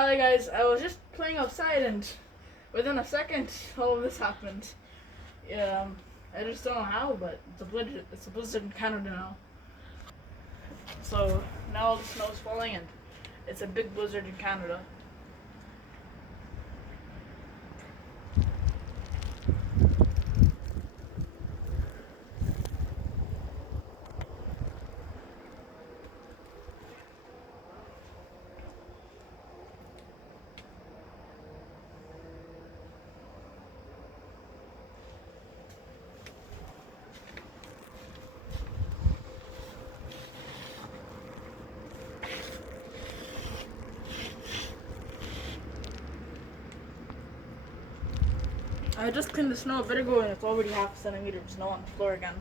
Hi guys, I was just playing outside and within a second all of this happened. I just don't know how, but it's a blizzard in Canada now. So now all the snow's falling and it's a big blizzard in Canada. I just cleaned the snow a bit ago and it's already half a centimeter of snow on the floor again.